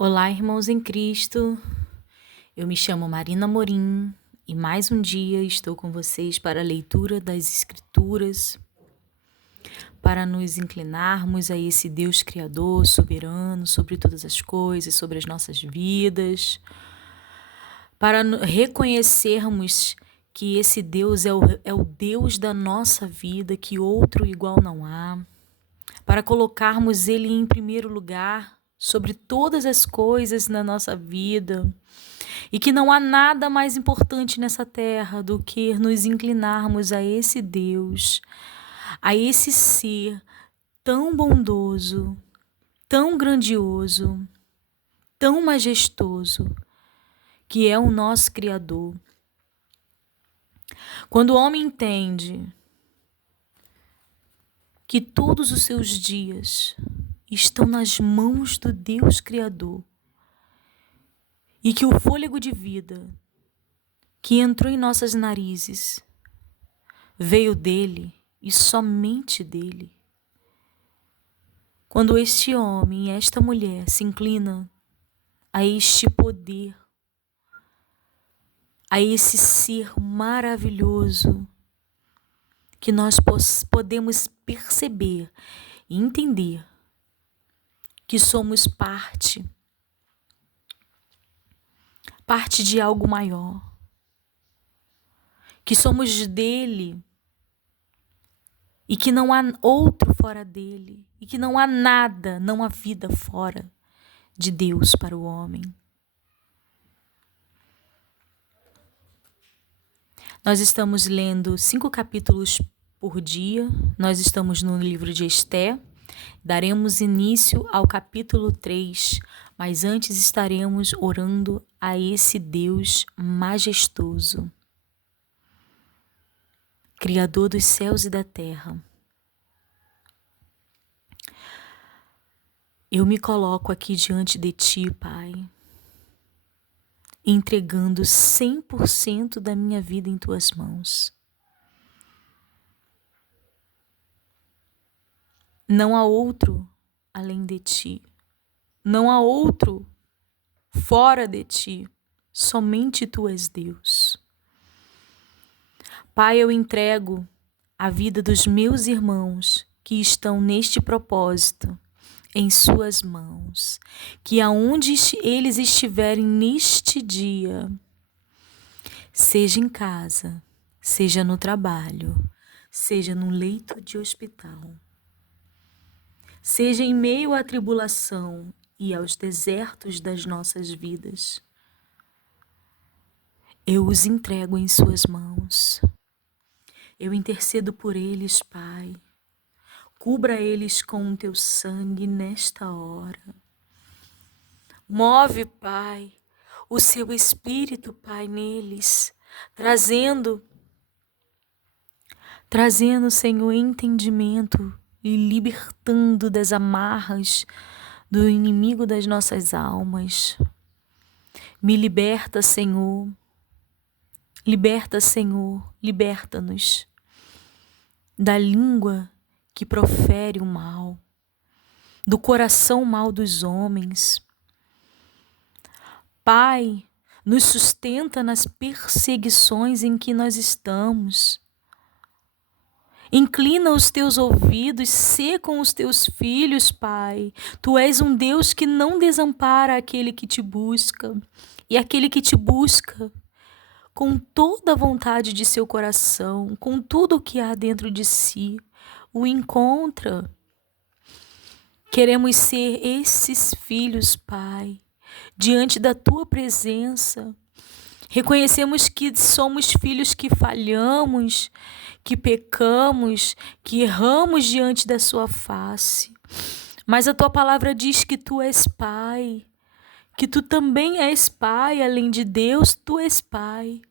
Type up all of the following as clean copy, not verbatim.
Olá, irmãos em Cristo. Eu me chamo Marina Morim e mais um dia estou com vocês para a leitura das Escrituras, para nos inclinarmos a esse Deus Criador, soberano sobre todas as coisas, sobre as nossas vidas, para reconhecermos que esse Deus é o Deus da nossa vida, que outro igual não há, para colocarmos Ele em primeiro lugar sobre todas as coisas na nossa vida, e que não há nada mais importante nessa terra do que nos inclinarmos a esse Deus, a esse ser tão bondoso, tão grandioso, tão majestoso, que é o nosso Criador. Quando o homem entende que todos os seus dias estão nas mãos do Deus Criador e que o fôlego de vida que entrou em nossas narizes veio dele e somente dele. Quando este homem e esta mulher se inclinam a este poder, a esse ser maravilhoso, que nós podemos perceber e entender que somos parte de algo maior, que somos dele e que não há outro fora dele, e que não há nada, não há vida fora de Deus para o homem. Nós estamos lendo 5 capítulos por dia, nós estamos no livro de Esté, daremos início ao capítulo 3, mas antes estaremos orando a esse Deus majestoso, Criador dos céus e da terra. Eu me coloco aqui diante de Ti, Pai, entregando 100% da minha vida em Tuas mãos. Não há outro além de Ti. Não há outro fora de Ti. Somente Tu és Deus. Pai, eu entrego a vida dos meus irmãos que estão neste propósito em Suas mãos. Que aonde eles estiverem neste dia, seja em casa, seja no trabalho, seja no leito de hospital, seja em meio à tribulação e aos desertos das nossas vidas, eu os entrego em Suas mãos. Eu intercedo por eles, Pai. Cubra eles com o Teu sangue nesta hora. Move, Pai, o Seu Espírito, Pai, neles, trazendo, Senhor, entendimento e libertando das amarras do inimigo das nossas almas. Me liberta, Senhor. Liberta, Senhor. Liberta-nos da língua que profere o mal, do coração mau dos homens. Pai, nos sustenta nas perseguições em que nós estamos. Inclina os Teus ouvidos, sê com os Teus filhos, Pai. Tu és um Deus que não desampara aquele que Te busca. E aquele que Te busca com toda a vontade de seu coração, com tudo o que há dentro de si, o encontra. Queremos ser esses filhos, Pai, diante da Tua presença. Reconhecemos que somos filhos que falhamos, que pecamos, que erramos diante da Sua face. Mas a Tua palavra diz que Tu és Pai, que Tu também és Pai, além de Deus, Tu és Pai.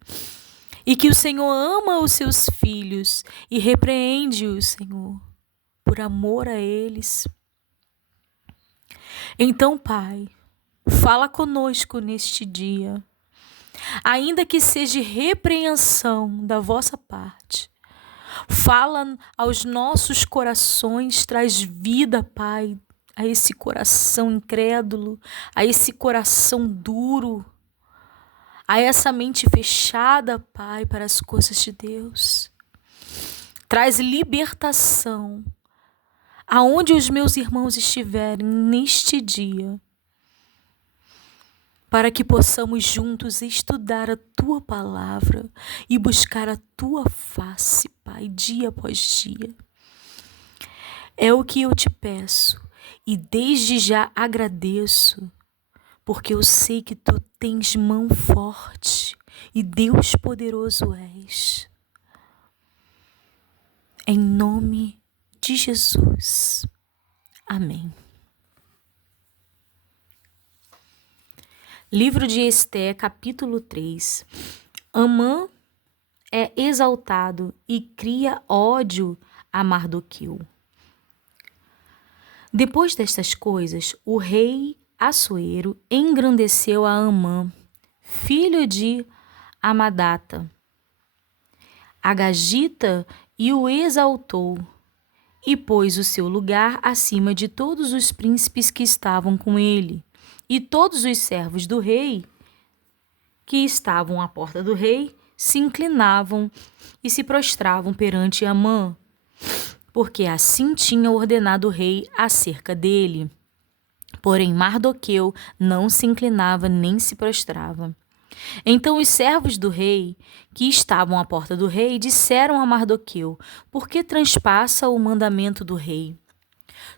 E que o Senhor ama os Seus filhos e repreende-os, Senhor, por amor a eles. Então, Pai, fala conosco neste dia. Ainda que seja repreensão da vossa parte, fala aos nossos corações, traz vida, Pai, a esse coração incrédulo, a esse coração duro, a essa mente fechada, Pai, para as coisas de Deus. Traz libertação aonde os meus irmãos estiverem neste dia, para que possamos juntos estudar a Tua palavra e buscar a Tua face, Pai, dia após dia. É o que eu te peço e desde já agradeço, porque eu sei que Tu tens mão forte e Deus poderoso és. Em nome de Jesus. Amém. Livro de Esté, capítulo 3. Amã é exaltado e cria ódio a Mardoqueu. Depois destas coisas, o rei Assuero engrandeceu a Amã, filho de Amedata, Agagita, e o exaltou, e pôs o seu lugar acima de todos os príncipes que estavam com ele. E todos os servos do rei que estavam à porta do rei se inclinavam e se prostravam perante Amã, porque assim tinha ordenado o rei acerca dele. Porém Mardoqueu não se inclinava nem se prostrava. Então os servos do rei, que estavam à porta do rei, disseram a Mardoqueu: por que transpassa o mandamento do rei?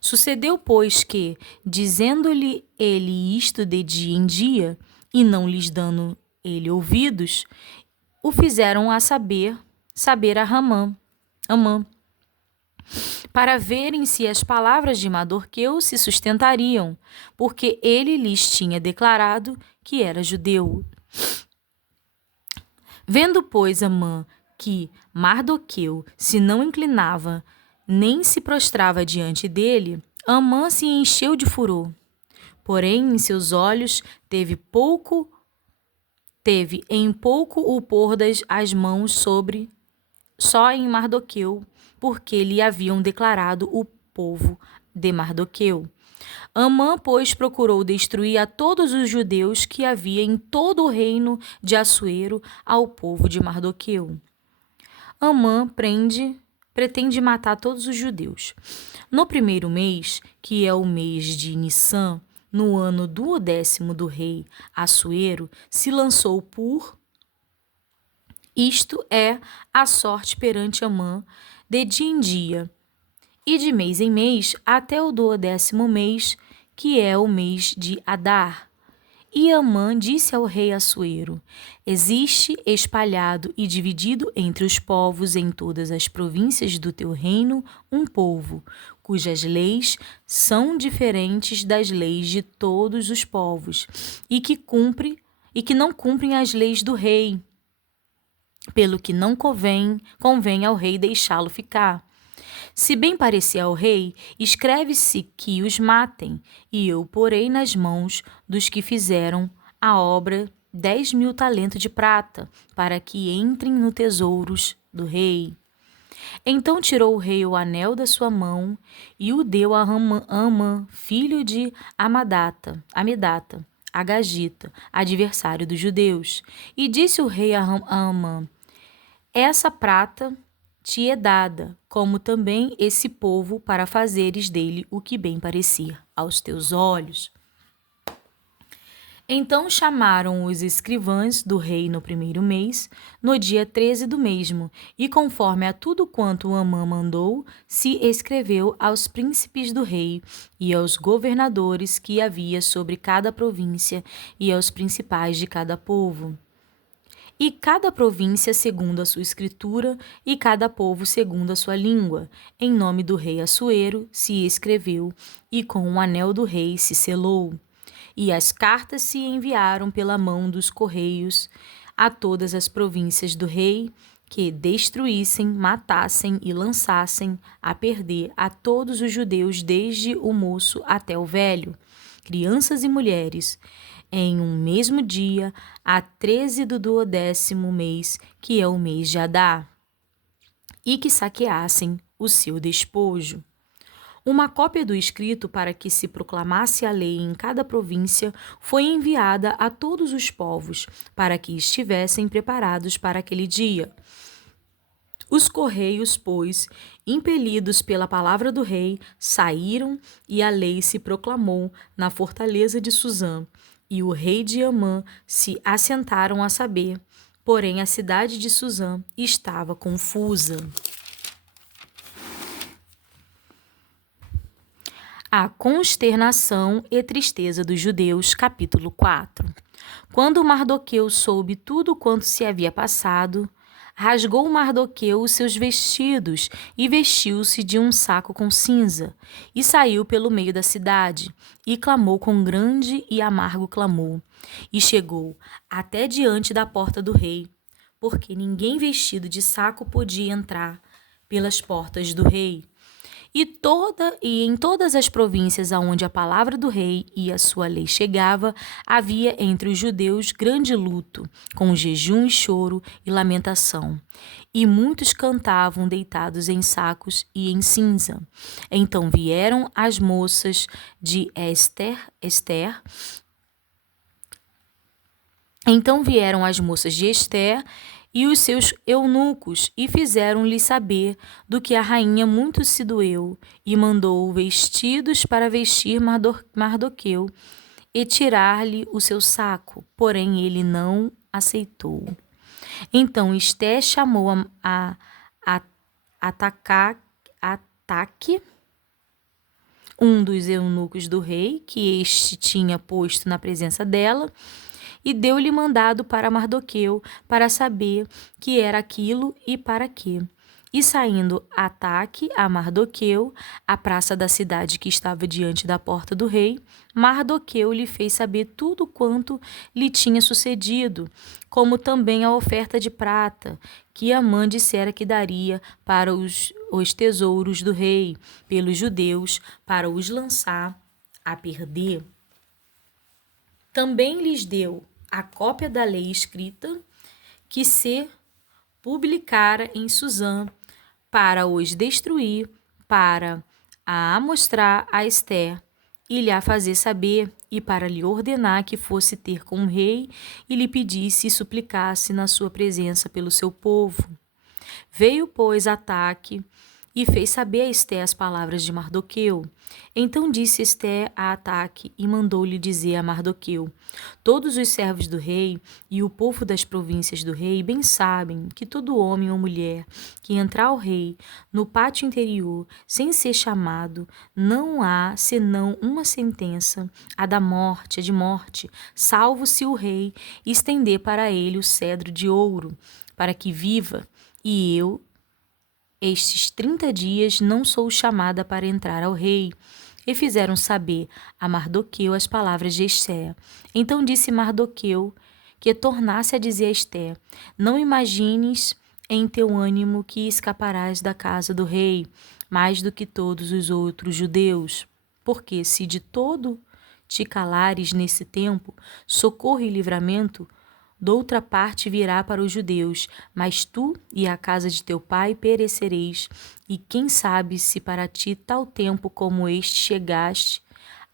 Sucedeu, pois, que, dizendo-lhe ele isto de dia em dia, e não lhes dando ele ouvidos, o fizeram a saber a Amã, para verem se as palavras de Mardoqueu se sustentariam, porque ele lhes tinha declarado que era judeu. Vendo, pois, Amã que Mardoqueu se não inclinava, nem se prostrava diante dele, Amã se encheu de furor. Porém, em seus olhos teve em pouco o pôr as mãos só em Mardoqueu, porque lhe haviam declarado o povo de Mardoqueu. Amã, pois, procurou destruir a todos os judeus que havia em todo o reino de Assuero ao povo de Mardoqueu. Amã pretende matar todos os judeus. No primeiro mês, que é o mês de Nissan, no ano 12º do rei Assuero, se lançou isto é, a sorte perante Amã, de dia em dia, e de mês em mês, até o 12º mês, que é o mês de Adar. E Amã disse ao rei Assuero: existe espalhado e dividido entre os povos em todas as províncias do teu reino um povo, cujas leis são diferentes das leis de todos os povos, e que não cumprem as leis do rei, pelo que não convém ao rei deixá-lo ficar. Se bem parecer ao rei, escreve-se que os matem, e eu porei nas mãos dos que fizeram a obra 10.000 talentos de prata, para que entrem no tesouros do rei. Então tirou o rei o anel da sua mão e o deu a Amã, filho de Amedata, Agagita, adversário dos judeus. E disse o rei a Amã: essa prata te é dada, como também esse povo, para fazeres dele o que bem parecer aos teus olhos. Então chamaram os escrivães do rei no primeiro mês, no dia 13 do mesmo, e conforme a tudo quanto Amã mandou, se escreveu aos príncipes do rei e aos governadores que havia sobre cada província e aos principais de cada povo. E cada província segundo a sua escritura, e cada povo segundo a sua língua. Em nome do rei Assuero se escreveu, e com o anel do rei se selou. E as cartas se enviaram pela mão dos correios a todas as províncias do rei, que destruíssem, matassem e lançassem a perder a todos os judeus, desde o moço até o velho, crianças e mulheres, em um mesmo dia, a 13 do 12º mês, que é o mês de Adar, e que saqueassem o seu despojo. Uma cópia do escrito para que se proclamasse a lei em cada província foi enviada a todos os povos, para que estivessem preparados para aquele dia. Os correios, pois, impelidos pela palavra do rei, saíram e a lei se proclamou na fortaleza de Suzã. E o rei de Amã se assentaram a saber, porém a cidade de Suzã estava confusa. A consternação e tristeza dos judeus, capítulo 4. Quando Mardoqueu soube tudo quanto se havia passado, rasgou Mardoqueu os seus vestidos e vestiu-se de um saco com cinza, e saiu pelo meio da cidade, e clamou com grande e amargo clamor, e chegou até diante da porta do rei, porque ninguém vestido de saco podia entrar pelas portas do rei. E em todas as províncias aonde a palavra do rei e a sua lei chegava, havia entre os judeus grande luto, com jejum e choro e lamentação. E muitos cantavam deitados em sacos e em cinza. Então vieram as moças de Esther. Então vieram as moças de Esther e os seus eunucos, e fizeram-lhe saber do que a rainha muito se doeu, e mandou vestidos para vestir Mardoqueu e tirar-lhe o seu saco, porém ele não aceitou. Então Esther chamou a Ataque, um dos eunucos do rei, que este tinha posto na presença dela, e deu-lhe mandado para Mardoqueu, para saber que era aquilo e para quê. E saindo Ataque a Mardoqueu, à praça da cidade que estava diante da porta do rei, Mardoqueu lhe fez saber tudo quanto lhe tinha sucedido, como também a oferta de prata, que Amã dissera que daria para os tesouros do rei, pelos judeus, para os lançar a perder. Também lhes deu a cópia da lei escrita, que se publicara em Suzã, para os destruir, para a mostrar a Esther e lhe a fazer saber, e para lhe ordenar que fosse ter com o rei e lhe pedisse e suplicasse na sua presença pelo seu povo. Veio, pois, Ataque e fez saber a Esther as palavras de Mardoqueu. Então disse Esther a Ataque e mandou-lhe dizer a Mardoqueu: todos os servos do rei e o povo das províncias do rei bem sabem que todo homem ou mulher que entrar ao rei no pátio interior sem ser chamado, não há senão uma sentença, a da morte, a de morte, salvo se o rei estender para ele o cedro de ouro, para que viva, e eu estes 30 dias não sou chamada para entrar ao rei. E fizeram saber a Mardoqueu as palavras de Esther. Então disse Mardoqueu que tornasse a dizer a Esther: não imagines em teu ânimo que escaparás da casa do rei, mais do que todos os outros judeus. Porque se de todo te calares nesse tempo, socorro e livramento doutra parte virá para os judeus, mas tu e a casa de teu pai perecereis, e quem sabe se para ti tal tempo como este chegaste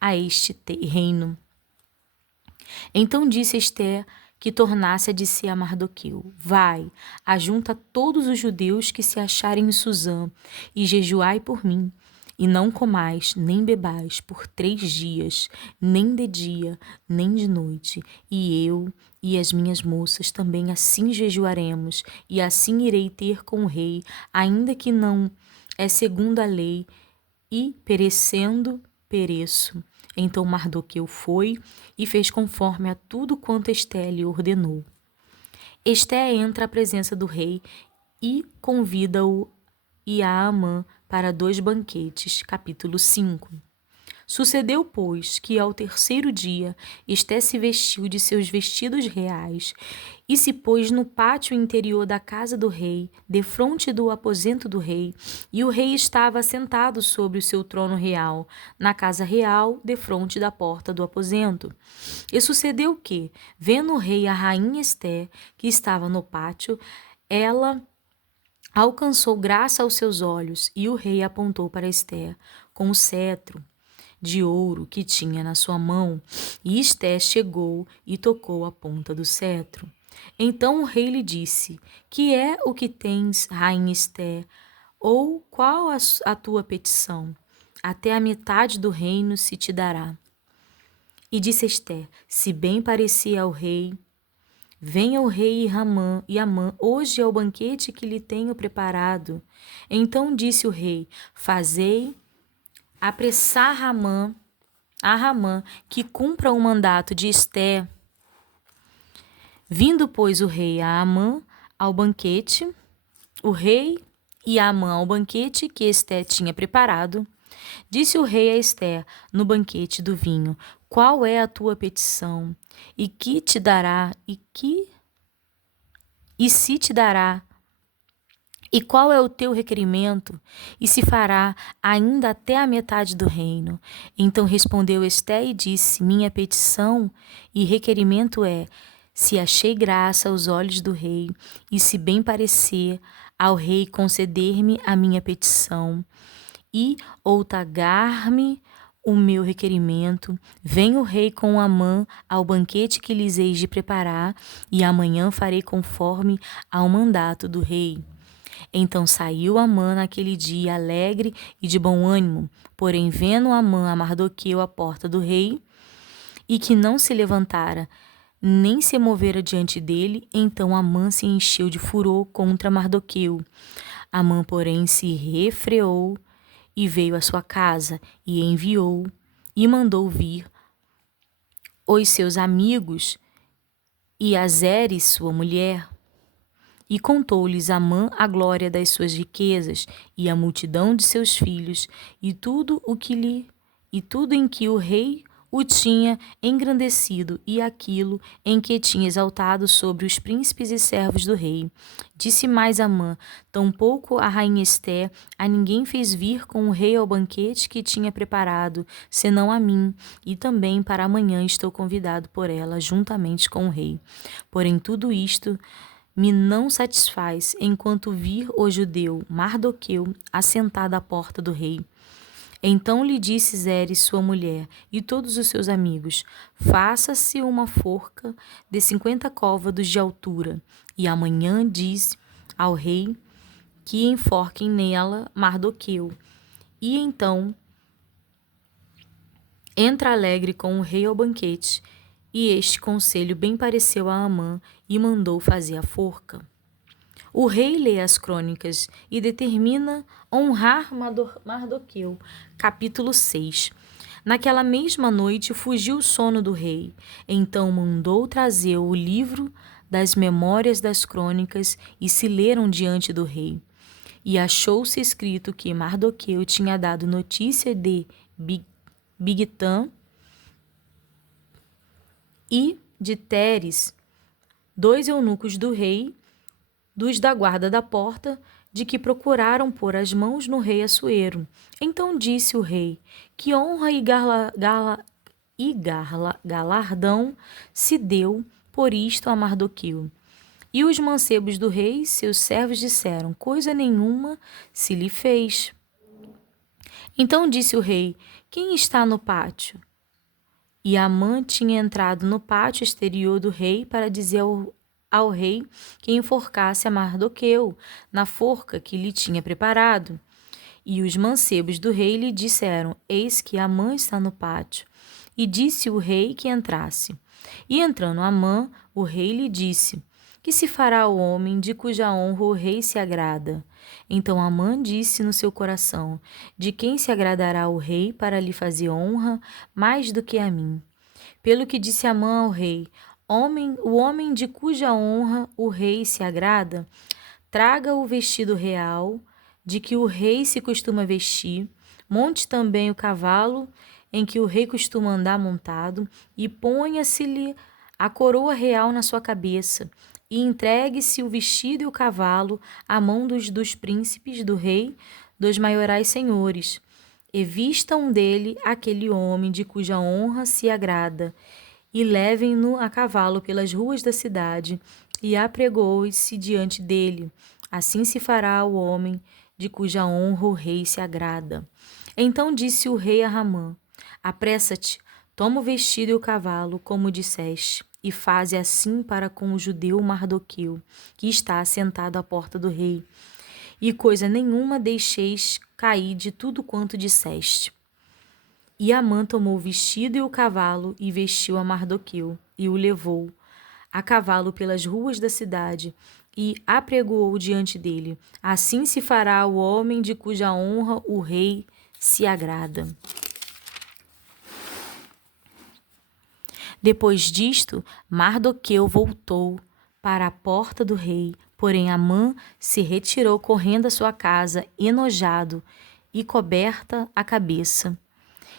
a este reino. Então disse Esther que tornasse a dizer a Mardoqueu: vai, ajunta todos os judeus que se acharem em Suzã, e jejuai por mim. E não comais, nem bebais por 3 dias, nem de dia, nem de noite. E eu e as minhas moças também assim jejuaremos, e assim irei ter com o rei, ainda que não é segundo a lei, e perecendo, pereço. Então Mardoqueu foi e fez conforme a tudo quanto Esther lhe ordenou. Esther entra à presença do rei e convida-o e a Amã para 2 banquetes. Capítulo 5. Sucedeu, pois, que ao 3º dia Esther se vestiu de seus vestidos reais e se pôs no pátio interior da casa do rei, defronte do aposento do rei, e o rei estava assentado sobre o seu trono real, na casa real, defronte da porta do aposento. E sucedeu que, vendo o rei a rainha Esther, que estava no pátio, ela alcançou graça aos seus olhos, e o rei apontou para Esté com o cetro de ouro que tinha na sua mão, e Esté chegou e tocou a ponta do cetro. Então o rei lhe disse: Que é o que tens, rainha Esté? Ou qual a tua petição? Até a metade do reino se te dará. E disse Esté: Se bem parecia ao rei, venha o rei e Amã hoje ao banquete que lhe tenho preparado. Então disse o rei: Fazei apressar a Ramã que cumpra o mandato de Esté. Vindo, pois, o rei a Amã ao banquete, o rei e Amã ao banquete que Esté tinha preparado, disse o rei a Esté no banquete do vinho: Qual é a tua petição? E que te dará? E se te dará? E qual é o teu requerimento? E se fará ainda até a metade do reino? Então respondeu Esté e disse: Minha petição e requerimento é: se achei graça aos olhos do rei, e se bem parecer ao rei conceder-me a minha petição, e outorgar-me o meu requerimento, vem o rei com Amã ao banquete que lhes hei de preparar, e amanhã farei conforme ao mandato do rei. Então saiu Amã naquele dia alegre e de bom ânimo, porém vendo Amã a Mardoqueu à porta do rei, e que não se levantara, nem se movera diante dele, então Amã se encheu de furor contra Mardoqueu. Amã, porém, se refreou e veio à sua casa, e enviou, e mandou vir os seus amigos e a Zeres, sua mulher. E contou-lhes Amã a glória das suas riquezas, e a multidão de seus filhos, e tudo em que o rei o tinha engrandecido, e aquilo em que tinha exaltado sobre os príncipes e servos do rei. Disse mais Amã: Tampouco a rainha Esté a ninguém fez vir com o rei ao banquete que tinha preparado, senão a mim, e também para amanhã estou convidado por ela, juntamente com o rei. Porém tudo isto me não satisfaz, enquanto vir o judeu Mardoqueu assentado à porta do rei. Então lhe disse Zeres, sua mulher, e todos os seus amigos: Faça-se uma forca de 50 côvados de altura, e amanhã diz ao rei que enforquem nela Mardoqueu. E então entra alegre com o rei ao banquete. E este conselho bem pareceu a Amã, e mandou fazer a forca. O rei lê as crônicas e determina honrar Mardoqueu. Capítulo 6. Naquela mesma noite fugiu o sono do rei. Então mandou trazer o livro das memórias das crônicas, e se leram diante do rei. E achou-se escrito que Mardoqueu tinha dado notícia de Bigtã e de Teres, 2 eunucos do rei, dos da guarda da porta, de que procuraram pôr as mãos no rei Assuero. Então disse o rei: Que honra e galardão se deu por isto a Mardoqueu. E os mancebos do rei, seus servos, disseram: Coisa nenhuma se lhe fez. Então disse o rei: Quem está no pátio? E Amã tinha entrado no pátio exterior do rei para dizer ao rei que enforcasse a Mardoqueu na forca que lhe tinha preparado. E os mancebos do rei lhe disseram: Eis que Amã está no pátio. E disse o rei que entrasse. E entrando Amã, o rei lhe disse: Que se fará ao homem de cuja honra o rei se agrada? Então Amã disse no seu coração: De quem se agradará o rei para lhe fazer honra mais do que a mim? Pelo que disse Amã ao rei: O homem de cuja honra o rei se agrada, traga o vestido real de que o rei se costuma vestir, monte também o cavalo em que o rei costuma andar montado, e ponha-se-lhe a coroa real na sua cabeça, e entregue-se o vestido e o cavalo à mão dos príncipes do rei, dos maiorais senhores. E vistam dele aquele homem de cuja honra se agrada, e levem-no a cavalo pelas ruas da cidade, e apregou-se diante dele. assim se fará ao homem de cuja honra o rei se agrada. Então disse o rei a Ramã: apressa-te, toma o vestido e o cavalo, como disseste, e faze assim para com o judeu Mardoqueu, que está assentado à porta do rei. E coisa nenhuma deixeis cair de tudo quanto disseste. E Amã tomou o vestido e o cavalo e vestiu a Mardoqueu, e o levou a cavalo pelas ruas da cidade, e apregoou diante dele. Assim se fará o homem de cuja honra o rei se agrada. Depois disto, Mardoqueu voltou para a porta do rei, porém Amã se retirou correndo à sua casa, enojado e coberta a cabeça.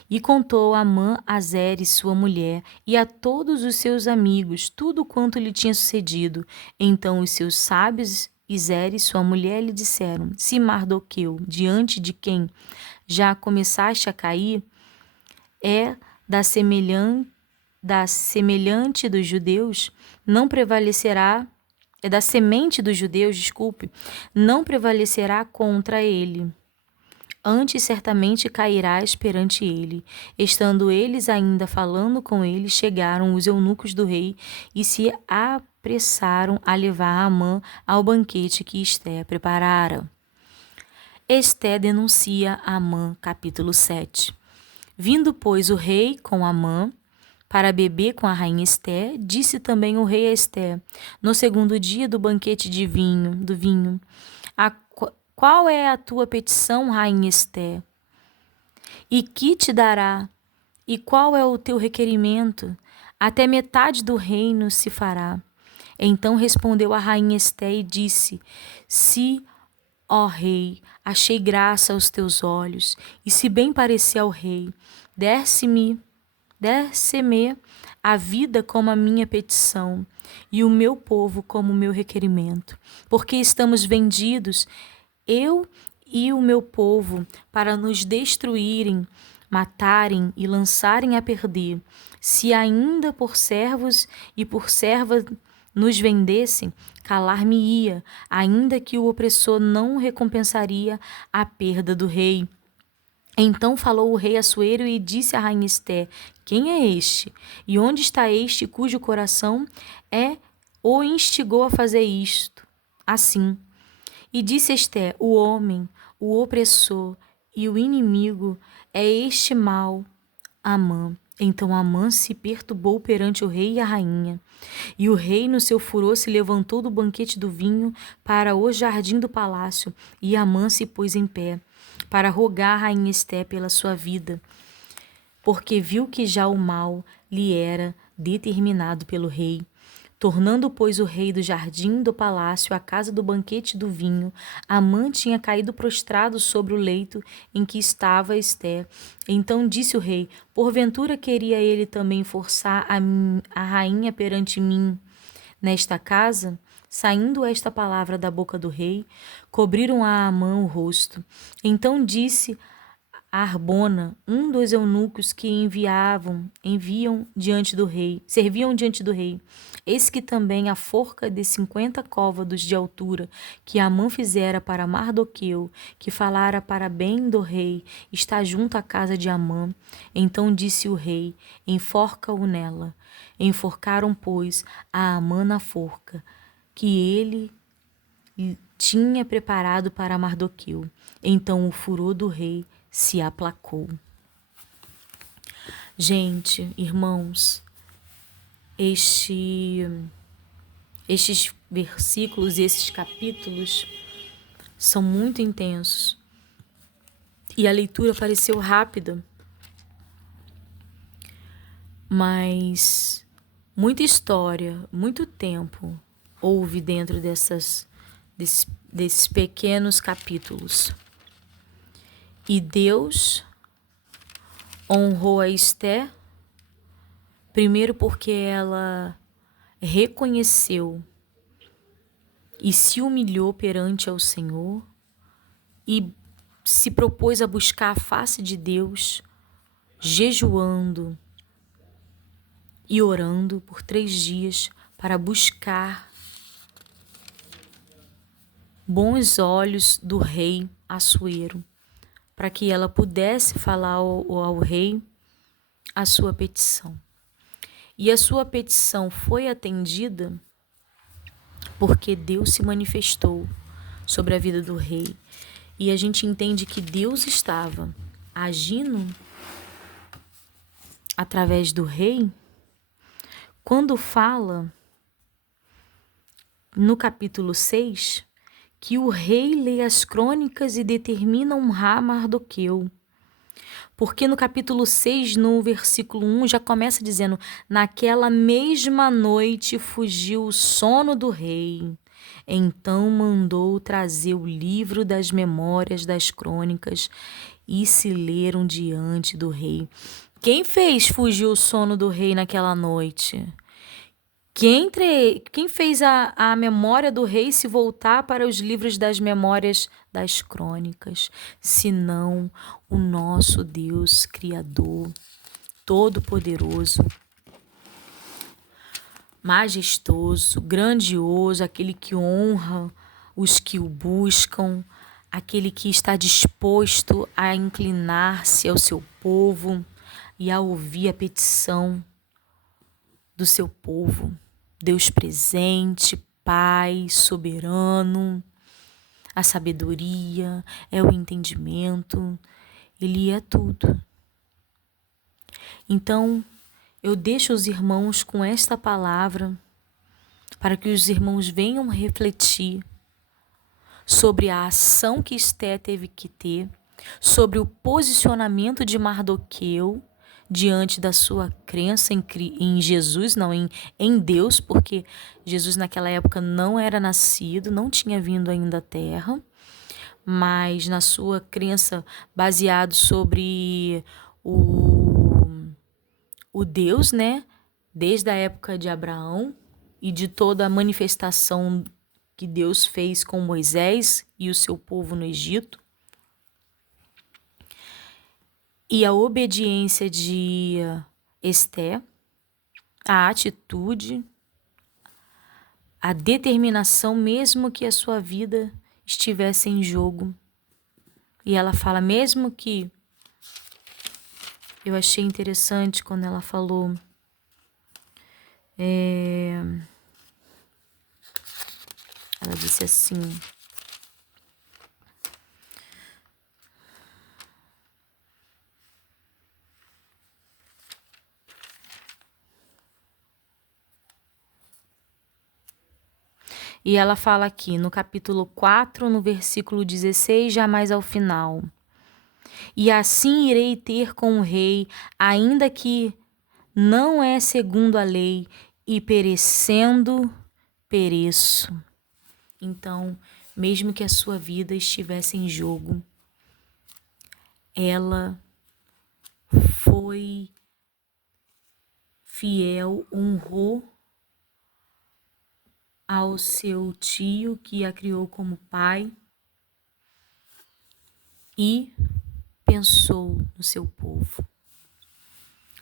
E contou a Amã a Zeres, sua mulher, e a todos os seus amigos, tudo quanto lhe tinha sucedido. Então os seus sábios e Zeres, sua mulher, lhe disseram: se Mardoqueu, diante de quem já começaste a cair, é da semelhante dos judeus, não prevalecerá, é da semente dos judeus, desculpe, não prevalecerá contra ele. Antes certamente cairás perante ele. Estando eles ainda falando com ele, chegaram os eunucos do rei e se apressaram a levar Amã ao banquete que Esté preparara. Esté denuncia Amã, capítulo 7. Vindo, pois, o rei com Amã para beber com a rainha Esté, disse também o rei a Esté, no segundo dia do banquete do vinho, qual é a tua petição, rainha Esté? E que te dará? E qual é o teu requerimento? Até metade do reino se fará. Então respondeu a rainha Esté e disse: se, ó rei, achei graça aos teus olhos, e se bem parecer ao rei, der-se-me a vida como a minha petição, e o meu povo como o meu requerimento, porque estamos vendidos, eu e o meu povo, para nos destruírem, matarem e lançarem a perder. Se ainda por servos e por servas nos vendessem, calar-me-ia, ainda que o opressor não recompensaria a perda do rei. Então falou o rei Assuero e disse à rainha Esté: quem é este? E onde está este cujo coração o instigou a fazer isto? Assim. E disse Esté: o homem, o opressor e o inimigo é este mal, Amã. Então Amã se perturbou perante o rei e a rainha. E o rei, no seu furor, se levantou do banquete do vinho para o jardim do palácio, e Amã se pôs em pé, para rogar a rainha Esté pela sua vida, porque viu que já o mal lhe era determinado pelo rei. Tornando, pois, o rei do jardim do palácio à casa do banquete do vinho, Amã tinha caído prostrado sobre o leito em que estava Esté. Então disse o rei: porventura queria ele também forçar a rainha perante mim nesta casa? Saindo esta palavra da boca do rei, cobriram a Amã o rosto. Então disse Arbona, um dos eunucos que serviam diante do rei: eis que também a forca de 50 côvados de altura que Amã fizera para Mardoqueu, que falara para bem do rei, está junto à casa de Amã. Então disse o rei: enforca-o nela. Enforcaram, pois, a Amã na forca que ele tinha preparado para Mardoqueu. Então o furor do rei se aplacou. Gente, irmãos, estes versículos e esses capítulos são muito intensos. E a leitura pareceu rápida, mas muita história, muito tempo houve dentro desses pequenos capítulos. E Deus honrou a Esté, primeiro porque ela reconheceu e se humilhou perante ao Senhor e se propôs a buscar a face de Deus, jejuando e orando por 3 dias para buscar bons olhos do rei Assuero, para que ela pudesse falar ao rei a sua petição. E a sua petição foi atendida porque Deus se manifestou sobre a vida do rei. E a gente entende que Deus estava agindo através do rei quando fala no capítulo 6 que o rei lê as crônicas e determina honrar Mardoqueu. Porque no capítulo 6, no versículo 1, já começa dizendo: naquela mesma noite fugiu o sono do rei. Então mandou trazer o livro das memórias das crônicas e se leram diante do rei. Quem fez fugir o sono do rei naquela noite? Quem fez a memória do rei se voltar para os livros das memórias das crônicas, senão o nosso Deus Criador, Todo-Poderoso, majestoso, grandioso, aquele que honra os que o buscam, aquele que está disposto a inclinar-se ao seu povo e a ouvir a petição do seu povo. Deus presente, Pai soberano, a sabedoria, é o entendimento, Ele é tudo. Então, eu deixo os irmãos com esta palavra para que os irmãos venham refletir sobre a ação que Esté teve que ter, sobre o posicionamento de Mardoqueu diante da sua crença em Jesus, não em Deus, porque Jesus naquela época não era nascido, não tinha vindo ainda à Terra, mas na sua crença baseado sobre o Deus, né? Desde a época de Abraão e de toda a manifestação que Deus fez com Moisés e o seu povo no Egito. E a obediência de Esté, a atitude, a determinação, mesmo que a sua vida estivesse em jogo. E ela fala, mesmo que... Eu achei interessante quando ela falou... Ela disse assim... E ela fala aqui no capítulo 4, no versículo 16, já mais ao final. E assim irei ter com o rei, ainda que não é segundo a lei, e perecendo, pereço. Então, mesmo que a sua vida estivesse em jogo, ela foi fiel, honrou ao seu tio que a criou como pai e pensou no seu povo.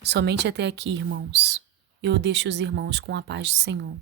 Somente até aqui, irmãos. Eu deixo os irmãos com a paz do Senhor.